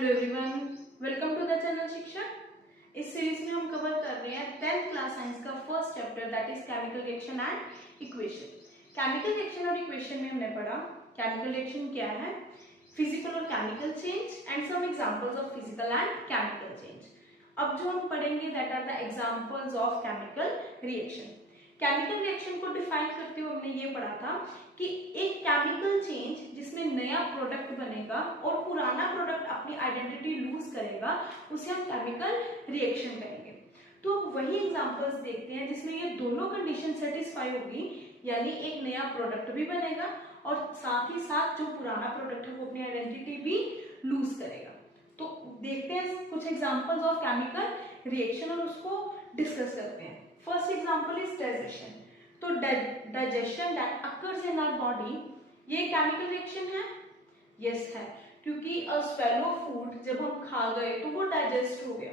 Hello everyone, welcome to the channel Shikshak. इस series में हम कवर कर रहे हैं 10th क्लास साइंस का first chapter that is chemical reaction and equation. Chemical reaction और इक्वेशन में हमने पढ़ा केमिकल रिएक्शन क्या है, फिजिकल और chemical change and some examples of physical and chemical change. अब जो हम पढ़ेंगे that are the examples of chemical reaction. Chemical reaction को डिफाइन करते हुए हमने ये पढ़ा था कि एक केमिकल चेंज जिसमें नया प्रोडक्ट बनेगा और पुराना प्रोडक्ट अपनी आइडेंटिटी लूज करेगा उसे हम केमिकल रिएक्शन कहेंगे। तो वही एग्जांपल्स देखते हैं जिसमें ये दोनों कंडीशन सेटिस्फाई होगी, यानी एक नया प्रोडक्ट भी बनेगा और साथ ही साथ जो पुराना प्रोडक्ट है वो अपनी आइडेंटिटी भी लूज करेगा। तो देखते हैं कुछ एग्जांपल्स ऑफ केमिकल रिएक्शन और उसको डिस्कस करते हैं। First example is digestion. तो digestion that occurs in our body, ये केमिकल रिएक्शन है? यस है, क्योंकि अ स्वेलो फूड जब हम खा गए तो वो डाइजेस्ट हो गया।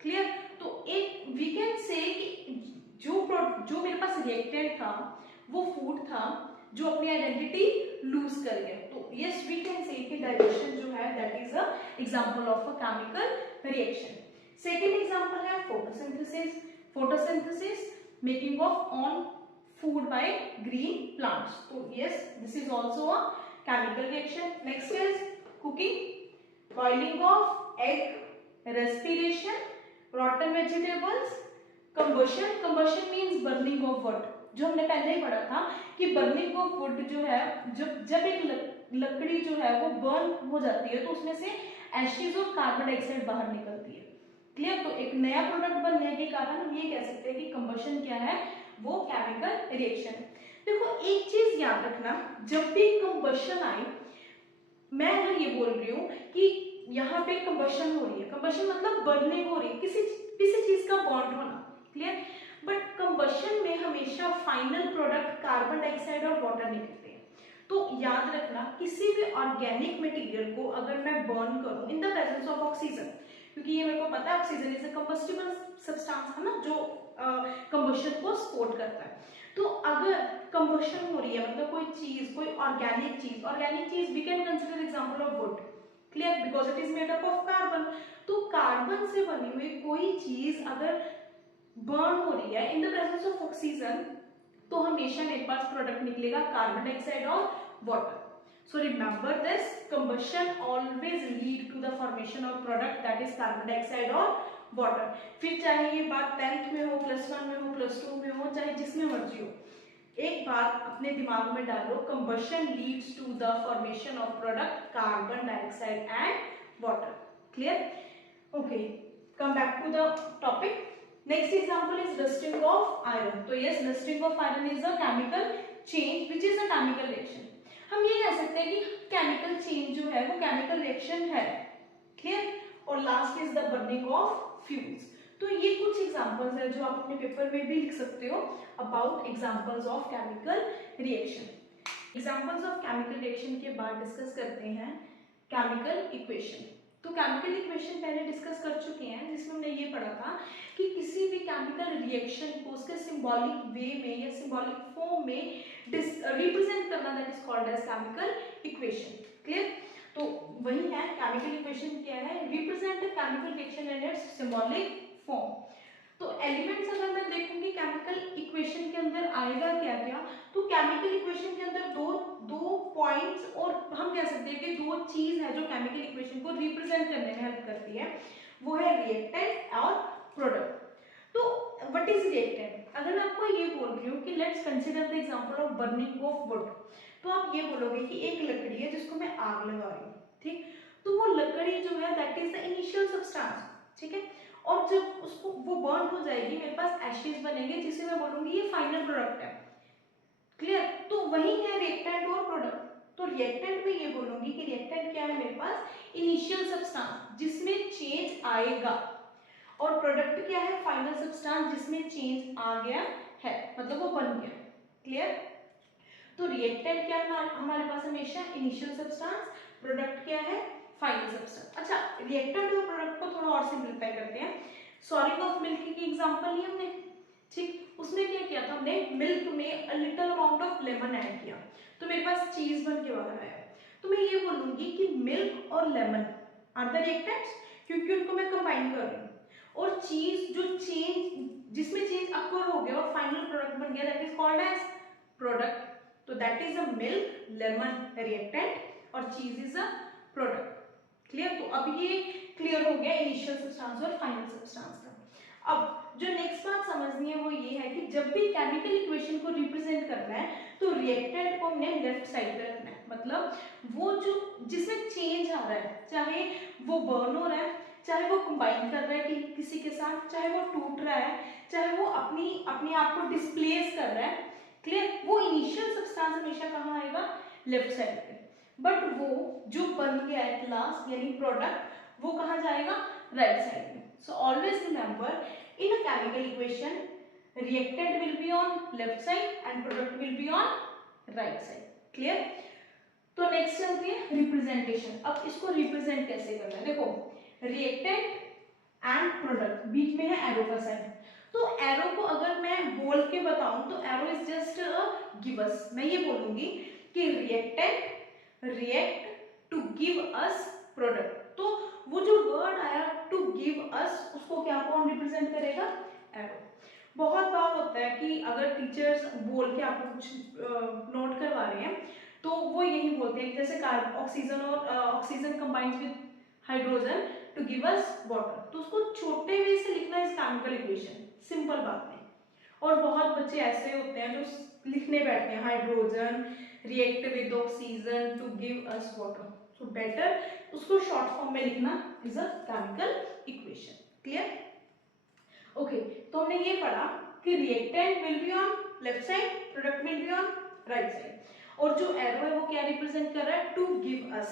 क्लियर? तो एक वी कैन से कि जो मेरे पास रिएक्टेंट था वो फूड था जो अपनी आइडेंटिटी लूज कर गया। तो यस वी कैन से कि डाइजेशन जो है that is a example of a chemical reaction. Second example है photosynthesis. Photosynthesis making of on food by green plants. So yes, this is also a chemical reaction. Next is cooking, boiling of egg, respiration, rotten vegetables, combustion. Combustion means burning of wood. जो हमने पहले ही पढ़ा था कि burning of wood जो है जब एक लकड़ी जो है वो बर्न हो जाती है तो उसमें से एशेज और कार्बन डाइऑक्साइड बाहर निकलती है। क्लियर? तो एक नया प्रोडक्ट बनने के कारण हम ये कह सकते हैं कि कंबशन क्या है, वो केमिकल रिएक्शन है। देखो एक चीज याद रखना, जब भी कंबशन आई, मैं अगर ये बोल रही हूँ कि यहाँ पे कंबशन हो रही है, कंबशन मतलब बर्निंग हो रही है, किसी चीज का बॉन्ड होना। क्लियर? बट कंबशन में हमेशा फाइनल प्रोडक्ट कार्बन डाइऑक्साइड और वाटर निकलते हैं। तो याद रखना किसी भी ऑर्गेनिक मटेरियल को अगर मैं बर्न करूं in the presence of oxygen, क्योंकि ये मेरे को पता है oxygen is a combustible substance है ना, जो कंबशन को सपोर्ट करता है। तो अगर कंबशन हो रही है मतलब कोई चीज, कोई ऑर्गेनिक चीज we can consider example of wood. Clear? Because it is made up of carbon. तो कार्बन से बनी हुई कोई चीज अगर बर्न हो रही है in the presence of oxygen तो हमेशा मेरे पास प्रोडक्ट निकलेगा कार्बन डाइऑक्साइड और water. So remember this, combustion always lead to the formation of product that is carbon dioxide or water। फिर चाहे ये बात 10th में हो, +1 में हो, +2 में हो, चाहे जिसमें मर्जी हो, एक बात अपने दिमाग में डालो, combustion leads to the formation of product carbon dioxide and water। Clear? Okay, come back to the topic. Next example is rusting of iron। तो yes, rusting of iron is a chemical change which is a chemical reaction। हम ये कह सकते हैं कि chemical change जो है वो केमिकल रिएक्शन है। क्लियर? और last is the burning of fuels. तो ये कुछ एग्जांपल्स है जो आप अपने पेपर में भी लिख सकते हो about examples of chemical reaction. Examples of chemical reaction के बाद डिस्कस करते हैं केमिकल इक्वेशन। तो केमिकल इक्वेशन पहले डिस्कस कर चुके हैं जिसमें हमने ये पढ़ा था कि किसी भी केमिकल रिएक्शन को उसके सिंबॉलिक वे में या सिंबॉलिक फॉर्म में रिप्रेजेंट करना that is called as chemical equation. Clear? तो वही है केमिकल इक्वेशन क्या है, represent chemical reaction in its symbolic form. तो एलिमेंट्स अगर मैं देखूंगी केमिकल इक्वेशन के अंदर आएगा क्या क्या, तो केमिकल इक्वेशन के अंदर दो पॉइंट्स और हम कह सकते हैं कि दो चीज है जो केमिकल इक्वेशन को रिप्रेजेंट करने में हेल्प करती है, वो है रिएक्टेंट और प्रोडक्ट। तो व्हाट इज रिएक्टेंट? अगर मैं आपको ये बोल रही हूँ कि let's consider the example of burning of would, तो आप ये बोलोगे कि एक लकड़ी है जिसको मैं आग लगा रही हूँ, ठीक? तो वो लकड़ी जो है that is the initial substance, ठीक है? और जब उसको वो बर्न हो जाएगी मेरे पास एशेस बनेंगे जिसे मैं बोलूंगी ये फाइनल प्रोडक्ट है। क्लियर? तो वही है रिएक्टेंट और प्रोडक्ट। तो रिएक्टेंट में ये बोलूंगी कि रिएक्टेंट क्या है मेरे पास, इनिशियल सब्सटेंस जिसमें चेंज आएगा, और प्रोडक्ट क्या है, फाइनल सब्सटेंस जिसमें चेंज आ गया है, मतलब वो बन गया। क्लियर? तो रिएक्टेंट क्या है हमारे पास हमेशा इनिशियल सब्सटेंस, प्रोडक्ट क्या है, फाइनल सब्सटेंस। अच्छा, रिएक्टेंट और प्रोडक्ट को थोड़ा और सिंपलीफाई करते हैं। सॉलिड ऑफ मिल्क की एग्जांपल ली हमने, ठीक? उसमें क्या किया था हमने, मिल्क में a little amount of lemon add किया तो मेरे पास चीज बन के बाहर आया। तो मैं ये बोलूंगी कि मिल्क और लेमन आर द रिएक्टेंट्स, क्योंकि उनको मैं कंबाइन कर रही हूँ। और चीज जो चेंज जिसमें चेंज अकर हो गया और फाइनल प्रोडक्ट बन गया, that is called as product. तो that is a milk lemon reactant और cheese is a product. Clear? तो अब ये क्लियर हो गया इनिशियल सब्सटेंस और फाइनल सब्सटेंस का। अब जो नेक्स्ट बात समझनी है वो ये है कि जब भी केमिकल इक्वेशन को रिप्रेजेंट करना है तो रिएक्टेंट को हमने लेफ्ट साइड पे रखना है। मतलब वो जो जिसमें चेंज आ रहा है, चाहे वो बर्न हो रहा है, चाहे वो कंबाइन कर रहा है कि किसी के साथ, चाहे वो टूट रहा है, चाहे वो अपने आप को डिस्प्लेस कर रहा है। क्लियर? वो इनिशियल सब्सटेंस हमेशा कहाँ आएगा? लेफ्ट साइड पे। बट वो जो बन गया एट लास्ट यानी प्रोडक्ट वो कहाँ जाएगा? राइट साइड में। So always remember in a chemical equation reactant will be on left side and product will be on right side. clear? तो नेक्स्ट चलती है रिप्रेजेंटेशन। अब इसको रिप्रेजेंट कैसे करना है? देखो रिएक्टेंट एंड प्रोडक्ट बीच में है एरो का साइन। तो एरो को अगर मैं बोल के बताऊं तो arrow is just a give us. मैं ये बोलूंगी कि reactant react to give us product. तो वो जो वर्ड आया टू गिव अस, उसको क्या कौन रिप्रेजेंट करेगा? एरो। बहुत बार होता है कि अगर टीचर्स बोल के आपको कुछ नोट करवा रहे हैं तो वो यही बोलते हैं जैसे ऑक्सीजन और oxygen combines with hydrogen to give us water. तो उसको छोटे वे से लिखना है इस केमिकल इक्वेशन, सिंपल बात है। और बहुत बच्चे ऐसे होते हैं जो लिखने बैठते हैं hydrogen react with oxygen to give us water. So better उसको शॉर्ट फॉर्म में लिखना is a chemical equation. Clear? Okay, तो हमने ये पढ़ा कि reactant will be on left side, product will be on right side, और जो एरो है वो क्या रिप्रेजेंट कर रहा है? To give us.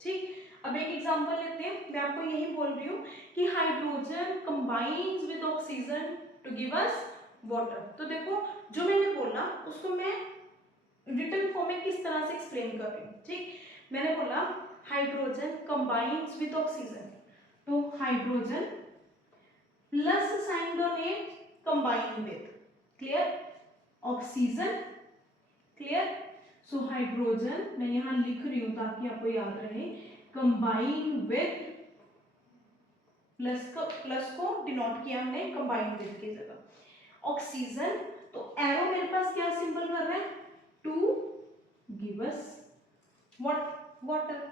ठीक, अब एक एग्जांपल लेते हैं। मैं आपको यही बोल रही हूँ कि hydrogen combines with oxygen to give us water. तो देखो जो मैंने बोला उसको मैं रिटन फॉर्म में किस तरह से एक्सप्लेन कर रही हूँ। ठीक, मैंने बोला हाइड्रोजन कंबाइंस विद ऑक्सीजन, तो hydrogen plus sign donate combine with, clear, oxygen. Clear? So hydrogen मैं यहां लिख रही हूं ताकि आपको याद रहे, कंबाइन विद, प्लस को डिनोट किया हमने कंबाइन विद की जगह, ऑक्सीजन। तो एरो मेरे पास क्या सिंबल कर रहा है? To give us water.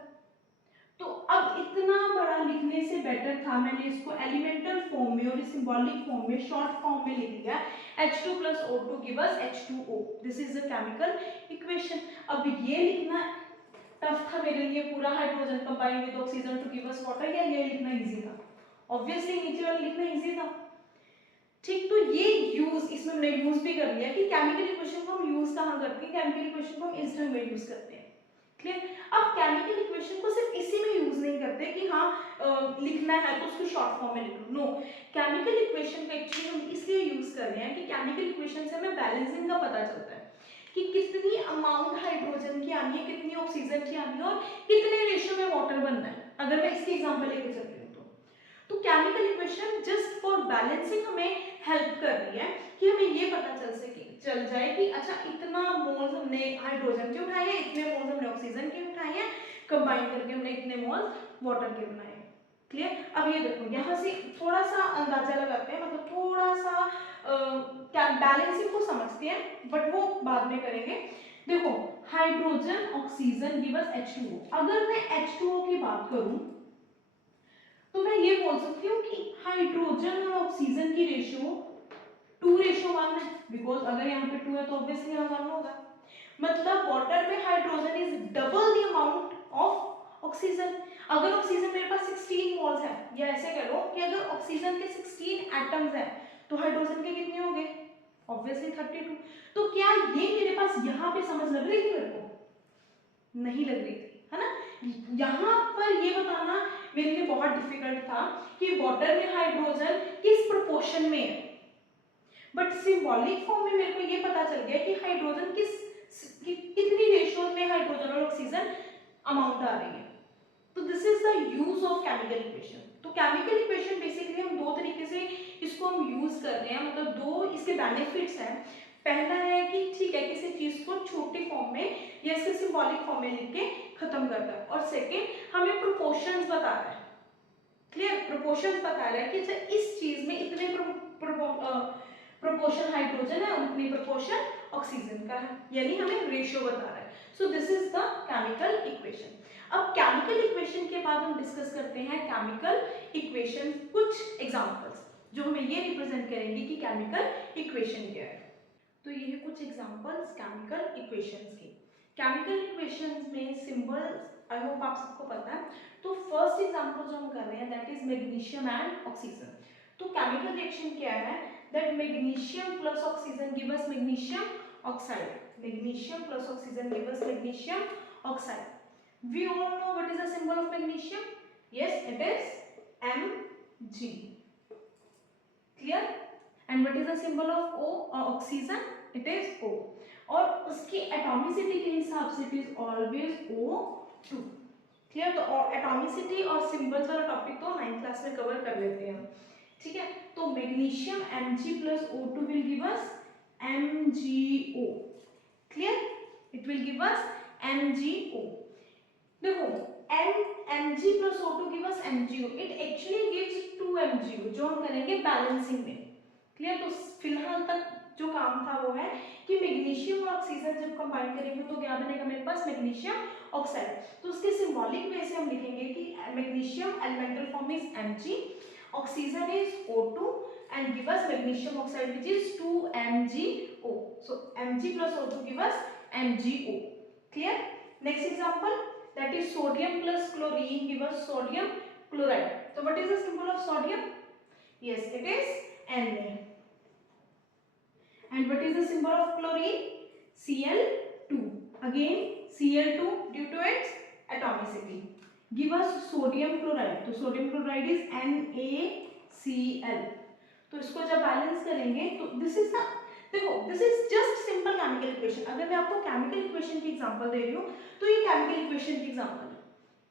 तो अब इतना बड़ा लिखने से बेटर था मैंने इसको एलिमेंटल फॉर्म में और सिंबॉलिक फॉर्म में शॉर्ट फॉर्म में लिख दिया, H2 plus O2 give us H2O. This is the chemical equation. अब ये लिखना टफ था मेरे लिए, पूरा hydrogen combine with oxygen to give us water, या ये लिखना इजी था? ऑब्वियसली नीचे वाला लिखना इजी था। ठीक, तो ये यूज इसमें हमने यूज भी कर लिया कि केमिकल इक्वेशन को हम यूज कहाँ करते हैं? केमिकल इक्वेशन को हम इंस्टेंट में यूज करते हैं। क्लियर? अब केमिकल इक्वेशन को सिर्फ इसी में यूज नहीं करते कि हाँ लिखना है तो उसको शॉर्ट फॉर्म में लिख लो। नो, केमिकल इक्वेशन को एक्चुअली हम इसलिए यूज कर रहे हैं कि केमिकल इक्वेशन से हमें बैलेंसिंग का पता चलता है कि कितनी अमाउंट हाइड्रोजन की आनी है, कितनी ऑक्सीजन की आनी है और कितने रेशियो में वाटर बनना है। अगर मैं इसकी एग्जांपल लेके चल रही हूँ तो chemical equation just for balancing हमें हेल्प कर रही है कि हमें ये पता चल जाए कि अच्छा इतना मोल्स हमने हाइड्रोजन के उठाए हैं, इतने मोल्स हमने ऑक्सीजन के उठाए हैं, कंबाइन करके हमने इतने मोल्स वाटर के बनाए हैं। क्लियर? अब ये देखो यहाँ से थोड़ा सा अंदाजा लगाते हैं, मतलब थोड़ा सा क्या बैलेंसिंग को समझते हैं, बट वो बाद में करेंगे। देखो hydrogen oxygen give us H2O। अगर मैं H2O की बात करूं तो मैं ये बोल सकती हूँ कि हाइड्रोजन और ऑक्सीजन की रेशियो 2:1 है, बिकॉज अगर यहाँ पे 2 है तो ऑब्वियसली यहाँ 1 होगा। मतलब वाटर में hydrogen is double the amount of oxygen. अगर ऑक्सीजन मेरे पास 16 मोल्स है, या ऐसे कह लो कि अगर ऑक्सीजन के 16 एटम्स हैं तो हाइड्रोजन के कितने होंगे? ऑब्वियसली 32। तो क्या ये मेरे पास यहाँ पे समझ लग रही थी मेरे को? नहीं लग रही थी, है ना? यहाँ पर ये बताना मेरे लिए बहुत डिफिकल्ट था कि वाटर में हाइड्रोजन किस प्रोपोर्शन में है, बट सिंबॉलिक फॉर्म में मेरे को ये पता चल गया कि हाइड्रोजन कितनी रेशियो में हाइड्रोजन और ऑक्सीजन अमाउंट आ रही है। तो this is the use of chemical equation. तो केमिकल इक्वेशन बेसिकली हम दो तरीके से इसको हम यूज कर रहे हैं, मतलब दो इसके बेनिफिट्स हैं। पहला है कि ठीक है किसी चीज को छोटी फॉर्म में या इसके सिंबॉलिक फॉर्म में लिख के खत्म करता है। और सेकेंड हमें प्रोपोर्शंस बता रहा है, क्लियर, प्रोपोर्शंस बता रहा है कि इस चीज में इतने प्रोपोर्शन हाइड्रोजन है और इतनी प्रोपोर्शन ऑक्सीजन का है, यानी हमें रेशियो बता रहा है। So this is the chemical equation. अब केमिकल इक्वेशन के बाद हम डिस्कस करते हैं केमिकल इक्वेशन, कुछ एग्जांपल्स जो हमें ये रिप्रेजेंट करेंगे कि केमिकल इक्वेशन क्या है। तो ये है कुछ एग्जांपल्स केमिकल इक्वेशंस की। केमिकल इक्वेशंस में सिंबल्स आई होप आप सबको पता है। तो फर्स्ट एग्जांपल जो हम कर रहे हैं that is magnesium and oxygen. तो केमिकल रिएक्शन क्या है, that magnesium plus oxygen give us magnesium oxide, magnesium plus oxygen give us magnesium oxide. We all know what is the symbol of magnesium? Yes, it is Mg. Clear? And what is the symbol of oxygen? It is O. और उसकी atomicity के हिसाब से it is always O2. Clear? तो atomicity और symbols वाला topic तो 9th class में कवर कर लेते हैं हम, ठीक है। तो magnesium Mg plus O2 will give us MgO. Clear? It will give us MgO. देखो Mg plus O2 give us MgO. It actually gives 2 MgO जो हम करेंगे बैलेंसिंग में, क्लियर। तो फिलहाल तक जो काम था वो है कि मैग्नीशियम और ऑक्सीजन जब कंबाइन करेंगे तो क्या बनेगा मेरे पास, मैग्नीशियम ऑक्साइड। तो उसके सिंबॉलिक वे से हम लिखेंगे कि magnesium elemental form is Mg, oxygen is O2 and give us magnesium oxide which is 2MgO. So Mg plus O2 give us MgO. Clear? Next example, that is sodium plus chlorine give us sodium chloride. So what is the symbol of sodium? Yes, it is Na. And what is the symbol of chlorine? Cl2. Again Cl2 due to its atomicity. Give us sodium chloride. तो sodium chloride is NaCl. तो इसको जब balance करेंगे तो this is the, देखो this is just simple chemical equation. अगर मैं आपको केमिकल इक्वेशन की एग्जांपल दे रही हूँ तो ये केमिकल इक्वेशन की एग्जांपल है,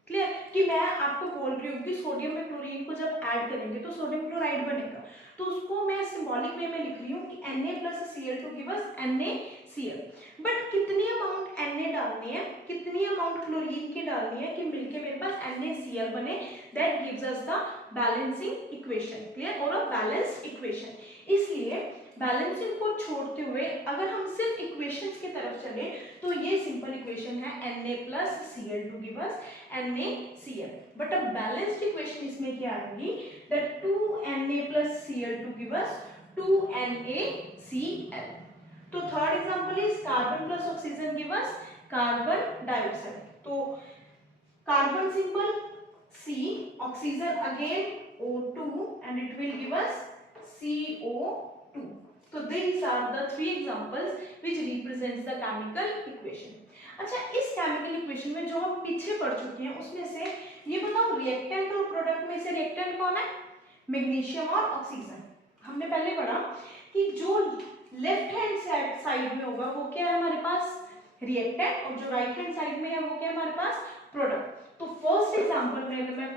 क्लियर, कि मैं आपको बोल रही हूँ कि सोडियम में क्लोरीन को जब ऐड करेंगे तो सोडियम क्लोराइड बनेगा। तो उसको मैं सिंबॉलिक वे में लिख रही हूँ कि Na plus Cl2 give us NaCl। But कितनी अमाउंट Na डालनी है, कितनी अमाउंट क्लोरीन की डालनी है कि मिलके मेरे पास NaCl बने, that gives us the balancing equation, clear, और अ बैलेंस्ड इक्वेशन। इसलिए बैलेंसिंग को छोड़ते हुए अगर हम सिर्फ इक्वेशंस की तरफ चले तो ये सिंपल इक्वेशन है Na plus Cl2 give us NaCl। But अब बैलेंस्ड इक्वेशन इसमें क्या आएगी, that 2Na plus Cl2 give us 2NaCl। तो third example is carbon plus oxygen give us carbon dioxide. तो carbon symbol C, oxygen again O2 and it will give us CO2. So these are the 3 examples which represents the chemical equation. अच्छा, इस chemical equation में जो हम पीछे पढ़ चुके हैं उसमें से ये बताओ रिएक्टेंट और प्रोडक्ट में से रिएक्टेंट कौन है, मैग्नीशियम और ऑक्सीजन। हमने पहले पढ़ा कि जो लेफ्ट हैंड साइड में होगा वो क्या है हमारे पास, रिएक्टेंट, और जो राइट हैंड साइड में है वो क्या है हमारे पास, प्रोडक्ट। तो फर्स्ट एग्जांपल में अगर मैं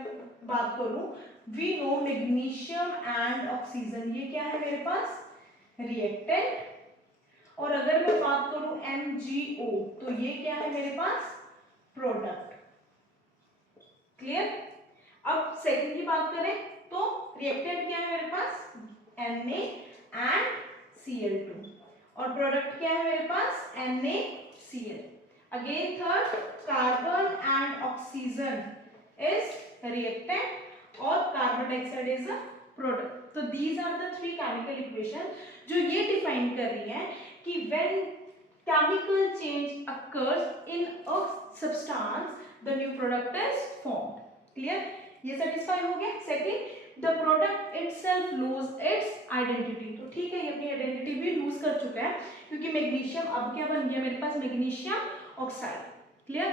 बात करूं, we know magnesium and oxygen, ये क्या है मेरे पास, रिएक्टेंट। और अगर मैं बात करूं MgO तो ये क्या है मेरे पास, प्रोडक्ट, क्लियर। अब सेकंड की बात करें तो रिएक्टेंट क्या है मेरे पास, Na एंड Cl2, और प्रोडक्ट क्या है मेरे पास, NaCl। Again third, carbon and oxygen is reactant और carbon dioxide is a product. तो these are the 3 chemical equation जो ये डिफाइन कर रही है कि when chemical change occurs in a substance the new product is formed, clear, ये satisfy हो गया। Second, the product itself lose its identity. तो ठीक है, ये अपनी आइडेंटिटी भी लूज कर चुका है क्योंकि मैग्नीशियम अब क्या बन गया मेरे पास, मैग्नीशियम ऑक्साइड, क्लियर।